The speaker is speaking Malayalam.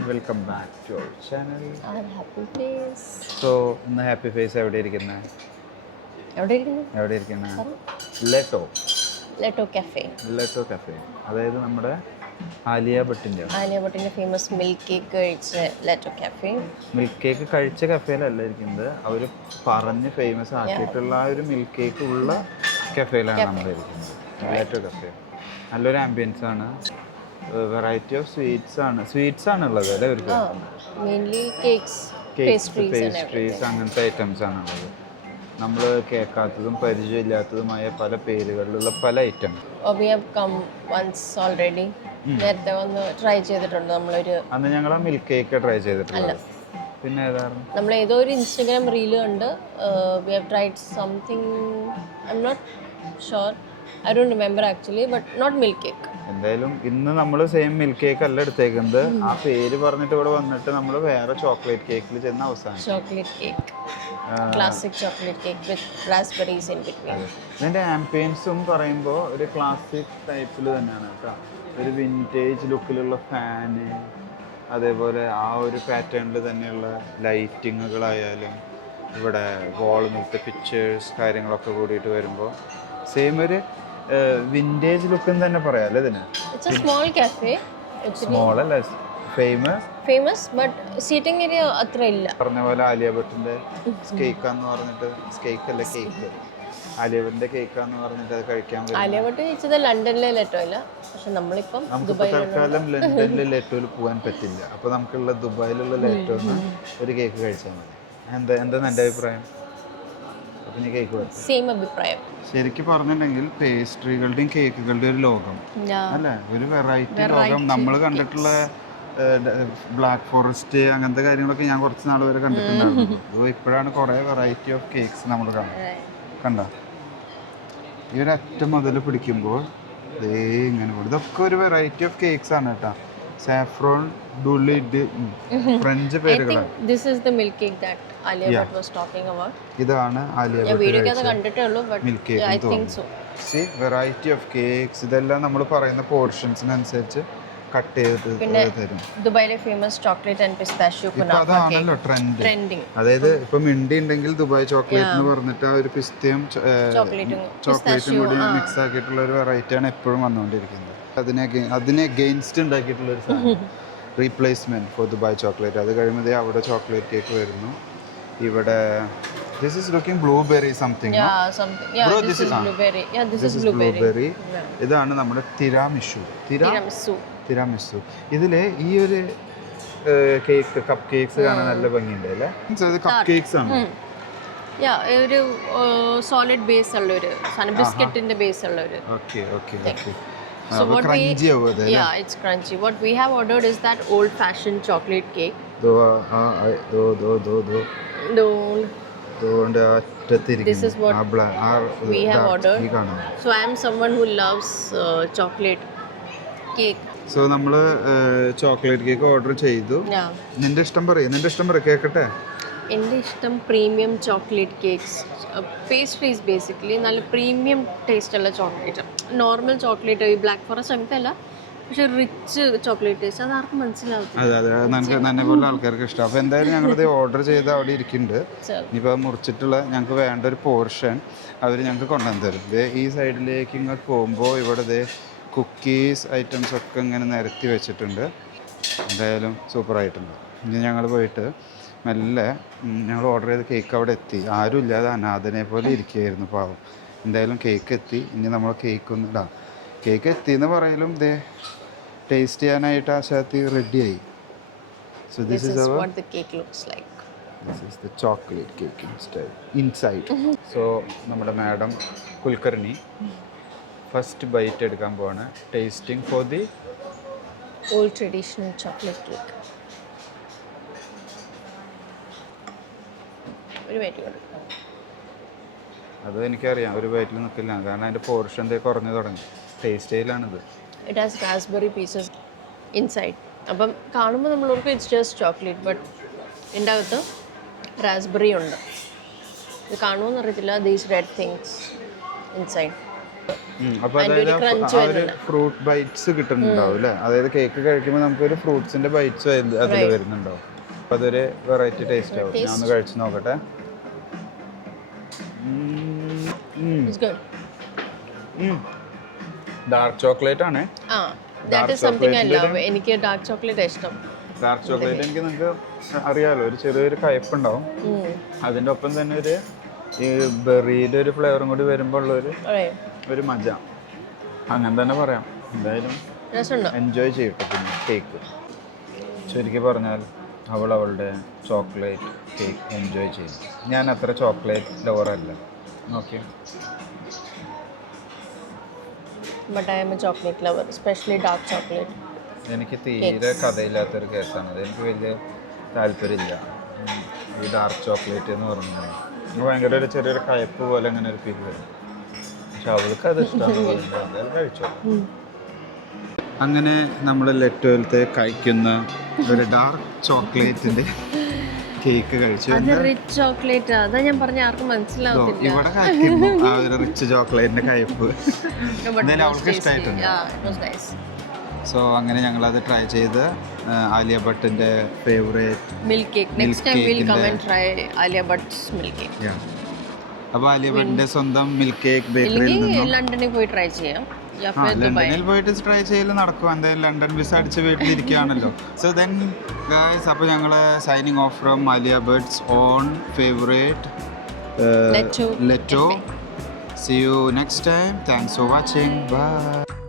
and welcome back to our channel. Our happy face. So, ഇന്ന് ഹാപ്പി ഫേസ് എവിടെ ഇരിക്കുന്നത്? Leto cafe. ലെറ്റോ കഫേ, അതായത് നമ്മുടെ ആലിയ ഭട്ടിൻ്റെ ഫേമസ് മിൽക്ക് കേക്ക് കഴിച്ച ലെറ്റോ കഫേ. മിൽക്ക് കേക്ക് കഴിച്ച കഫേയിലല്ല ഇരിക്കുന്നത്, അവർ പറഞ്ഞ് ഫേമസ് ആക്കിയിട്ടുള്ള ആ ഒരു മിൽക്ക് കേക്ക് ഉള്ള കഫേയിലാണ് നമ്മൾ ഇരിക്കുന്നത്. ലെറ്റോ കഫേ നല്ലൊരു ആംബിയൻസ് ആണ്. വെറൈറ്റി ഓഫ് സ്വീറ്റ്സ് ആണ് ഉള്ളത് അല്ലേ? അവർക്ക് മെയിൻലി കേക്ക്സ്, പേസ്ട്രീസ് അങ്ങനത്തെ ഐറ്റംസ് ആണുള്ളത്. നമ്മൾ കേൾക്കാത്തതും പരിചയമില്ലാത്തതുമായ പല പേരുകളിലുള്ള പല ഐറ്റം. നേരത്തെ ഒന്ന് ട്രൈ ചെയ്തിട്ടുണ്ട് നമ്മളൊരു. അന്ന് ഞങ്ങൾ ആ മിൽക്ക് കേക്ക് ട്രൈ ചെയ്തിട്ടുണ്ട്. പിന്നെ ഏതായിരുന്നു? നമ്മൾ ഏതോ ഒരു ഇൻസ്റ്റഗ്രാം റീല് കണ്ട് we have tried something, I'm not sure, I don't remember actually, but not milk cake. എന്തായാലും ഇന്ന് നമ്മൾ സെയിം മിൽക്ക് കേക്ക് അല്ല എടുത്തേക്കുന്നത്. ആ പേര് പറഞ്ഞിട്ട് ഇവിടെ വന്നിട്ട് നമ്മൾ വേറെ ചോക്ലേറ്റ് കേക്കിൽ ചെന്ന് അവസാനം chocolate cake, classic chocolate cake with raspberries in between. ഇതിൻ്റെ ആംബിയൻസും പറയുമ്പോൾ ഒരു ക്ലാസിക് ടൈപ്പിൽ തന്നെയാണ് കേട്ടോ. ഒരു വിൻറ്റേജ് ലുക്കിലുള്ള ഫാന്, അതേപോലെ ആ ഒരു പാറ്റേണിൽ തന്നെയുള്ള ലൈറ്റിങ്ങുകളായാലും ഇവിടെ വാളിലത്തെ പിക്ചേഴ്സ് കാര്യങ്ങളൊക്കെ കൂടിയിട്ട് വരുമ്പോൾ സെയിം ഒരു വിൻറ്റേജ് ലുക്ക് എന്ന് തന്നെ പറയാം അല്ലേ ഇതിന്. സ്മോൾ അല്ല, ഫേമസ് ബട്ട് സീറ്റിംഗ് ഏരിയ അത്ര ഇല്ല. പറഞ്ഞ പോലെ ആലിയ ഭട്ടിന്റെ കേക്കാന്ന് പറഞ്ഞിട്ട്, കേക്കല്ല കേക്ക്, ആലിയ ഭട്ടിന്റെ കേക്കാന്ന് പറഞ്ഞിട്ട് അത് കഴിക്കാൻ. ആലിയ ഭട്ട് കഴിച്ചത് ലണ്ടനിലെ ലെറ്റോ ഇല്ല, പക്ഷെ നമ്മളിപ്പം നമുക്ക് തൽക്കാലം ലണ്ടനിലെ ലെറ്റോയിൽ പോകാൻ പറ്റില്ല. അപ്പൊ നമുക്കുള്ള ദുബായിലുള്ള ലെറ്റോന്ന് ഒരു കേക്ക് കഴിച്ചാൽ മതി. എന്താണ് എൻ്റെ അഭിപ്രായം? സെയിം അഭിപ്രായം. ശരിക്കും പറഞ്ഞിട്ടുണ്ടെങ്കിൽ പേസ്ട്രികളുടെയും കേക്കുകളുടെയും ഒരു ലോകം അല്ലേ, ഒരു വെറൈറ്റി ലോകം. നമ്മൾ കണ്ടിട്ടുള്ള ബ്ലാക്ക് ഫോറസ്റ്റ് അങ്ങനത്തെ കാര്യങ്ങളൊക്കെ ഞാൻ കുറച്ച് നാൾ വരെ കണ്ടിട്ടുണ്ടായിരുന്നു. ഇപ്പോഴാണ് കുറേ വെറൈറ്റി ഓഫ് കേക്ക്സ് നമ്മൾ കണ്ട. ഈ ഒരു അറ്റം മുതൽ പിടിക്കുമ്പോൾ ഇങ്ങനെ പോകും. ഇതൊക്കെ ഒരു വെറൈറ്റി ഓഫ് കേക്ക്സ് ആണ് കേട്ടോ. സാഫ്രോൺ ഡുലിഡ് ഫ്രഞ്ച് പേരുകളാണ്. This is the milk cake that Alia Bhatt was talking about. ഇതാണ് ആലിയ ഭട്ട് വീഡിയോക്കകത്ത് കണ്ടിട്ടേ ഉള്ളൂ, but milk cake. I think so. See, variety of cakes. ഇതെല്ലാം നമ്മൾ പറയുന്ന പോർഷൻസിനനുസരിച്ച് കട്ട് ചെയ്ത് തരും. ദുബായിലെ famous chocolate and pistachio kunafa അതാണല്ലോ ട്രെൻഡിങ്. അതായത് ഇപ്പൊ മിണ്ടി ഉണ്ടെങ്കിൽ ദുബായ് ചോക്ലേറ്റ് എന്ന് പറഞ്ഞിട്ട് ആ ഒരു പിസ്തയും ചോക്ലേറ്റും കൂടി മിക്സ് ആക്കിയിട്ടുള്ള ഒരു വെറൈറ്റിയാണ് എപ്പോഴും വന്നുകൊണ്ടിരിക്കുന്നത്. അതിനെ അഗെയിൻസ്റ്റ് ഉണ്ടാക്കിയിട്ടുള്ള ഒരു സാധനം, റീപ്ലേസ്മെന്റ് ഫോർ ദുബായ് ചോക്ലേറ്റ്. അത് കഴിയുമ്പോൾ അവിടെ ചോക്ലേറ്റ് കേക്ക് വരുന്നു. ഇവിടെ this is looking blueberry something. Bro, this is blueberry. This is blueberry. ഇതാണ് നമ്മുടെ തിരാമിസു. ഇതിലെ ഈ ഒരു കേക്ക്, കപ്പ് കേക്ക്സ് കാണാൻ നല്ല ഭംഗിയുണ്ട് അല്ലേ? കപ്പ് കേക്ക്സ് ആണ്. ഒരു സോളിഡ് ബേസ് ഉള്ള ഒരു സാധനം, ബിസ്ക്കറ്റിന്റെ ബേസ് ഉള്ള ഒരു. Okay. So what it's crunchy. What we have ordered is that old fashioned chocolate cake. This is what we have ordered. So I am someone who loves chocolate cake. So നമ്മൾ ചോക്ലേറ്റ് കേക്ക് ഓർഡർ ചെയ്തു. നിന്റെ ഇഷ്ടം പറയ് കേക്കട്ടെ. എൻ്റെ ഇഷ്ടം premium chocolate cakes, pastries basically നല്ല പ്രീമിയം ടേസ്റ്റ് ഉള്ള ചോക്ലേറ്റ്. നോർമൽ ചോക്ലേറ്റ്, ഈ ബ്ലാക്ക് ഫോറസ്റ്റ് അങ്ങനത്തെ അല്ല, പക്ഷെ റിച്ച് ചോക്ലേറ്റ് ടേസ്റ്റ്, അത് ആർക്കും മനസ്സിലാവും. അതെ, തന്നെ പോലെ ആൾക്കാർക്ക് ഇഷ്ടം. അപ്പോൾ എന്തായാലും ഞങ്ങളിത് ഓർഡർ ചെയ്ത് അവിടെ ഇരിക്കുന്നുണ്ട്. ഇനിയിപ്പോൾ മുറിച്ചിട്ടുള്ള ഞങ്ങൾക്ക് വേണ്ട ഒരു പോർഷൻ അവർ ഞങ്ങൾക്ക് കൊണ്ടുവന്ന് തരും. ഈ സൈഡിലേക്ക് ഇങ്ങോട്ട് പോകുമ്പോൾ ഇവിടെ കുക്കീസ് ഐറ്റംസ് ഒക്കെ ഇങ്ങനെ നിരത്തി വെച്ചിട്ടുണ്ട്. എന്തായാലും സൂപ്പറായിട്ടുണ്ട്. ഇനി ഞങ്ങൾ പോയിട്ട് മെല്ലെ ഞങ്ങൾ ഓർഡർ ചെയ്ത കേക്ക് അവിടെ എത്തി. ആരും ഇല്ലാതെ അനാഥനെ പോലെ ഇരിക്കുകയായിരുന്നു പാവം. എന്തായാലും കേക്ക് എത്തി. ഇനി നമ്മൾ കേക്കൊന്നും ഇടാം. കേക്ക് എത്തി എന്ന് പറയലും ടേസ്റ്റ് ചെയ്യാനായിട്ട് ആശാത്തി റെഡിയായി. So this is what the cake looks like. This is the chocolate cake inside. So നമ്മുടെ മാഡം കുൽക്കർണി ഫസ്റ്റ് ബൈറ്റ് എടുക്കാൻ പോവാണ്. Tasting for the old traditional chocolate cake. അത് എനിക്കറിയാം, ഒരു ബൈറ്റിൽ നിൽക്കില്ല, കാരണം അതിൻ്റെ പോർഷൻ കുറഞ്ഞു തുടങ്ങി. ടേസ്റ്റ് ചെയ്യലാണിത്. It has raspberry pieces inside. അപ്പം കാണുമ്പോൾ നമ്മളോർക്ക് ഇറ്റ്സ് ജസ്റ്റ് ചോക്ലേറ്റ്, ബട്ട് ഇതിൻ്റെ അകത്ത് റാസ്ബെറി ഉണ്ട്. ഇത് കാണുമെന്ന് അറിയത്തില്ല, ദീസ് റെഡ് തിങ്സ് ഇൻസൈഡ്. അപ്പൊ അതായത് ആ ഒരു ഫ്രൂട്ട് ബൈറ്റ്സ് കിട്ടുന്നുണ്ടാവും അല്ലേ? അതായത് കേക്ക് കഴിക്കുമ്പോൾ നമുക്കൊരു ഫ്രൂട്ട്സിന്റെ ബൈറ്റ്സ് അതിൽ വരുന്നുണ്ടാവും. അപ്പൊ അതൊരു വെറൈറ്റി ടേസ്റ്റ് ആവും. ഞാൻ ഒന്ന് കഴിച്ചു നോക്കട്ടെ. ഡാർക്ക് ചോക്ലേറ്റ് ആണ്. എനിക്ക് ഡാർക്ക് ചോക്ലേറ്റ് ഇഷ്ടം. ഡാർക്ക് ചോക്ലേറ്റ് എനിക്ക് നിങ്ങൾക്ക് അറിയാലോ ഒരു ചെറിയൊരു കയ്പുണ്ടാവും. അതിൻ്റെ ഒപ്പം തന്നെ ഒരു ഈ ബെറിയുടെ ഒരു ഫ്ലേവറും കൂടി വരുമ്പോൾ ഉള്ളൊരു ഒരു മജ, അങ്ങനെ തന്നെ പറയാം. എന്തായാലും എൻജോയ് ചെയ്യട്ടെ. പിന്നെ കേക്ക് ശരിക്കും പറഞ്ഞാൽ അവളുടെ ചോക്ലേറ്റ് കേക്ക് എൻജോയ് ചെയ്യും. ഞാൻ അത്ര ചോക്ലേറ്റ് ലവറല്ല. Okay, but I am a chocolate lover, especially dark chocolate. എനിക്ക് തീരെ കഥയില്ലാത്തൊരു കേസാണ്. എനിക്ക് വലിയ താല്പര്യമില്ല ഈ ഡാർക്ക് ചോക്ലേറ്റ് എന്ന് പറഞ്ഞാൽ. ഭയങ്കര ഒരു ചെറിയൊരു കയ്പ്പ് പോലെ അങ്ങനെ ഒരു ഫീൽ വരും. പക്ഷെ അവൾക്ക് അത് ഇഷ്ടമാണ്, കഴിച്ചോ. അങ്ങനെ നമ്മൾ ലെറ്റോയിലത്തെ കഴിക്കുന്ന ഒരു ഡാർക്ക് ചോക്ലേറ്റിന്റെ കേക്ക് കഴിച്ചു. റിച്ച് ചോക്ലേറ്റ്, അതാ ഞാൻ പറഞ്ഞ ആർക്കും മനസ്സിലാവത്തില്ല. ഇവിടെ കഴിക്കുന്നു ആ ഒരു റിച്ച് ചോക്ലേറ്റിന്റെ കയ്പ്പ്. എന്തായാലും അവൾക്ക് ഇഷ്ടമായിട്ടുണ്ട്. സോ അങ്ങനെ ഞങ്ങളത് ട്രൈ ചെയ്ത് ആലിയ ഭട്ടിന്റെ favourite milk cake. Next time will come and try Alia Bhatt's milk cake. അപ്പോൾ ആലിയ ഭട്ടിന്റെ സ്വന്തം മിൽക്ക് കേക്ക് ബേക്കറിയിൽ നിന്ന് ലണ്ടനിൽ പോയി ട്രൈ ചെയ്യാം. ലണ്ടനിൽ പോയിട്ട് ട്രൈ ചെയ്യൽ നടക്കും. എന്തായാലും ലണ്ടൻ വിസ അടിച്ച് വീട്ടിലിരിക്കുകയാണല്ലോ. സോ ദെൻ ഗായ്സ്, അപ്പോൾ ഞങ്ങൾ signing off from Alia Bhatt's own favourite Leto. See you next time. Thanks for watching. Bye.